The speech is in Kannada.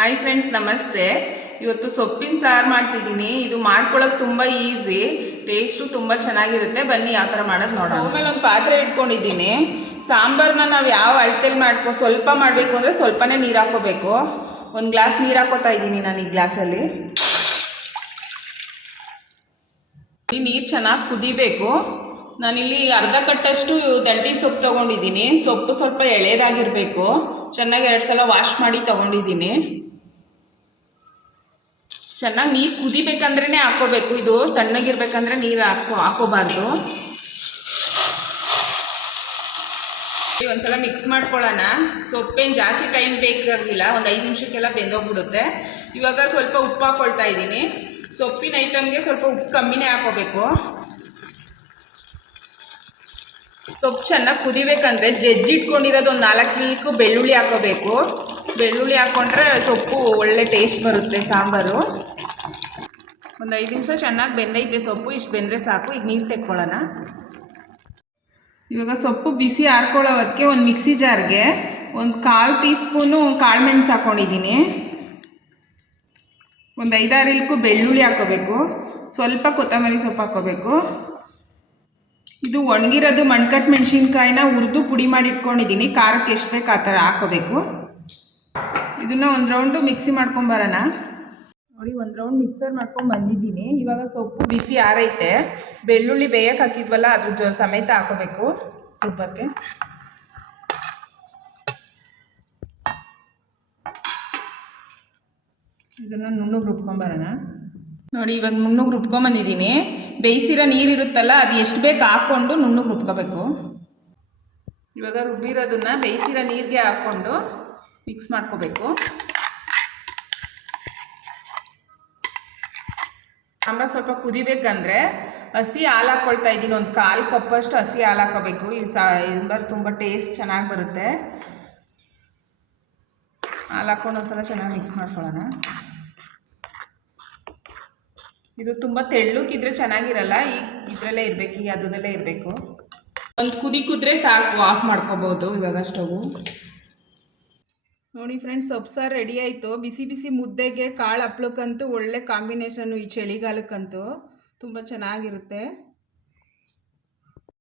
ಹಾಯ್ ಫ್ರೆಂಡ್ಸ್ ನಮಸ್ತೆ. ಇವತ್ತು ಸೊಪ್ಪಿನ ಸಾರು ಮಾಡ್ತಿದ್ದೀನಿ. ಇದು ಮಾಡ್ಕೊಳ್ಳೋಕೆ ತುಂಬ ಈಸಿ ಟೇಸ್ಟು ತುಂಬ ಚೆನ್ನಾಗಿರುತ್ತೆ. ಬನ್ನಿ ಯಾವ ಥರ ಮಾಡೋದು ನೋಡೋಣ. ಆಮೇಲೆ ಒಂದು ಪಾತ್ರೆ ಇಟ್ಕೊಂಡಿದ್ದೀನಿ. ಸಾಂಬಾರನ್ನ ನಾವು ಯಾವ ಅಳತೆಲಿ ಮಾಡ್ಕೊ, ಸ್ವಲ್ಪ ಮಾಡಬೇಕು ಅಂದರೆ ಸ್ವಲ್ಪನೇ ನೀರು ಹಾಕೋಬೇಕು ಒಂದು ಗ್ಲಾಸ್ ನೀರು ಹಾಕೋತಾ ಇದ್ದೀನಿ ನಾನು ಈ ಗ್ಲಾಸಲ್ಲಿ. ಈ ನೀರು ಚೆನ್ನಾಗಿ ಕುದಿಬೇಕು. ನಾನಿಲ್ಲಿ ಅರ್ಧ ಕಟ್ಟಷ್ಟು ದಂಟಿ ಸೊಪ್ಪು ತೊಗೊಂಡಿದ್ದೀನಿ. ಸೊಪ್ಪು ಸ್ವಲ್ಪ ಎಳೆದಾಗಿರಬೇಕು. ಚೆನ್ನಾಗಿ ಎರಡು ಸಲ ವಾಶ್ ಮಾಡಿ ತೊಗೊಂಡಿದ್ದೀನಿ. ಚೆನ್ನಾಗಿ ನೀರು ಕುದಿಬೇಕಂದ್ರೇ ಹಾಕೋಬೇಕು ಇದು ತಣ್ಣಗಿರ್ಬೇಕಂದ್ರೆ ನೀರು ಹಾಕೋ ಹಾಕೋಬಾರ್ದು ಒಂದ್ಸಲ ಮಿಕ್ಸ್ ಮಾಡ್ಕೊಳ್ಳೋಣ. ಸೊಪ್ಪೇನು ಜಾಸ್ತಿ ಟೈಮ್ ಬೇಕಾಗಿಲ್ಲ. ಒಂದು ಐದು ನಿಮಿಷಕ್ಕೆಲ್ಲ ಬೆಂದೋಗ್ಬಿಡುತ್ತೆ. ಇವಾಗ ಸ್ವಲ್ಪ ಉಪ್ಪು ಹಾಕ್ಕೊಳ್ತಾ ಇದ್ದೀನಿ. ಸೊಪ್ಪಿನ ಐಟಮ್ಗೆ ಸ್ವಲ್ಪ ಉಪ್ಪು ಕಮ್ಮಿನೇ ಹಾಕೋಬೇಕು ಸೊಪ್ಪು ಚೆನ್ನಾಗಿ ಕುದಿಬೇಕಂದ್ರೆ ಜಜ್ಜಿಟ್ಕೊಂಡಿರೋದು ಒಂದು ನಾಲ್ಕು ಮಿಲ್ಕು ಬೆಳ್ಳುಳ್ಳಿ ಹಾಕೋಬೇಕು. ಬೆಳ್ಳುಳ್ಳಿ ಹಾಕ್ಕೊಂಡ್ರೆ ಸೊಪ್ಪು ಒಳ್ಳೆ ಟೇಸ್ಟ್ ಬರುತ್ತೆ, ಸಾಂಬಾರು. ಒಂದು ಐದು ನಿಮಿಷ ಚೆನ್ನಾಗಿ ಬೆಂದೈತೆ ಸೊಪ್ಪು, ಇಷ್ಟು ಬೆಂದರೆ ಸಾಕು. ಈಗ ನೀರು ತೆಕ್ಕೊಳ್ಳೋಣ. ಇವಾಗ ಸೊಪ್ಪು ಬಿಸಿ ಹಾರ್ಕೊಳ್ಳೋದಕ್ಕೆ ಒಂದು ಮಿಕ್ಸಿ ಜಾರ್ಗೆ ಒಂದು ಕಾಲು ಟೀ ಸ್ಪೂನು ಕಾಳು ಮೆಣಸು ಹಾಕ್ಕೊಂಡಿದ್ದೀನಿ ಒಂದು ಐದಾರು ಇಲ್ಕು ಬೆಳ್ಳುಳ್ಳಿ ಹಾಕೋಬೇಕು. ಸ್ವಲ್ಪ ಕೊತ್ತಂಬರಿ ಸೊಪ್ಪು ಹಾಕೋಬೇಕು. ಇದು ಒಣಗಿರೋದು ಮಣ್ಕಟ್ಟು ಮೆಣಸಿನ್ಕಾಯಿನ ಹುರಿದು ಪುಡಿ ಮಾಡಿ ಇಟ್ಕೊಂಡಿದ್ದೀನಿ. ಖಾರಕ್ಕೆ ಎಷ್ಟು ಬೇಕು ಆ ಥರ ಹಾಕೋಬೇಕು. ಇದನ್ನು ಒಂದು ರೌಂಡು ಮಿಕ್ಸಿ ಮಾಡ್ಕೊಂಬರೋಣ ನೋಡಿ, ಒಂದು ರೌಂಡ್ ಮಿಕ್ಸರ್ ಮಾಡ್ಕೊಂಡು ಬಂದಿದ್ದೀನಿ. ಇವಾಗ ಸೊಪ್ಪು ಬಿಸಿ ಆರೈತೆ. ಬೆಳ್ಳುಳ್ಳಿ ಬೇಯಕ್ಕೆ ಹಾಕಿದ್ವಲ್ಲ, ಅದ್ರ ಜೊ, ಸಮೇತ ಹಾಕೋಬೇಕು. ತುಪ್ಪಕ್ಕೆ ಇದನ್ನು ನುಣ್ಣಗೆ ರುಬ್ಕೊಂಬರೋಣ ನೋಡಿ, ಇವಾಗ ನುಣ್ಣಗೆ ರುಬ್ಕೊಂಬಂದಿದ್ದೀನಿ ಬೇಯಿಸಿರೋ ನೀರಿರುತ್ತಲ್ಲ ಅದು ಎಷ್ಟು ಬೇಕು ಹಾಕ್ಕೊಂಡು ನುಣ್ಣಗೆ ರುಬ್ಕೋಬೇಕು. ಇವಾಗ ರುಬ್ಬಿರೋದನ್ನ ಬೇಯಿಸಿರೋ ನೀರಿಗೆ ಹಾಕ್ಕೊಂಡು ಮಿಕ್ಸ್ ಮಾಡ್ಕೋಬೇಕು. ಸಾಂಬಾರು ಸ್ವಲ್ಪ ಕುದಿಬೇಕಂದ್ರೆ ಹಸಿ ಹಾಲು ಹಾಕ್ಕೊಳ್ತಾ ಇದ್ದೀನಿ. ಒಂದು ಕಾಲು ಕಪ್ಪಷ್ಟು ಹಸಿ ಹಾಲು ಹಾಕೋಬೇಕು. ಈ ಸಾಂಬಾರು ತುಂಬ ಟೇಸ್ಟ್ ಚೆನ್ನಾಗಿ ಬರುತ್ತೆ. ಹಾಲು ಹಾಕ್ಕೊಂಡು ಒಂದ್ಸಲ ಚೆನ್ನಾಗಿ ಮಿಕ್ಸ್ ಮಾಡ್ಕೊಳ್ಳೋಣ. ಇದು ತುಂಬ ತೆಳ್ಳಕ್ಕಿದ್ರೆ ಚೆನ್ನಾಗಿರಲ್ಲ? ಈ ಇದರಲ್ಲೇ ಇರಬೇಕು ಈ ಅದರಲ್ಲೇ ಇರಬೇಕು. ಒಂದು ಕುದಿ ಕುದ್ರೆ ಸಾಕು ಆಫ್ ಮಾಡ್ಕೋಬೋದು ಇವಾಗ ಸ್ಟವು. ನೋಡಿ ಫ್ರೆಂಡ್ಸ್ ಸೊಪ್ಪು ಸಾರು ರೆಡಿ ಆಯಿತು. ಬಿಸಿ ಬಿಸಿ ಮುದ್ದೆಗೆ ಕಾಳು ಹಪ್ಳಕ್ಕಂತೂ ಒಳ್ಳೆ ಕಾಂಬಿನೇಷನ್ನು ಈ ಚಳಿಗಾಲಕ್ಕಂತೂ. ತುಂಬ ಚೆನ್ನಾಗಿರುತ್ತೆ.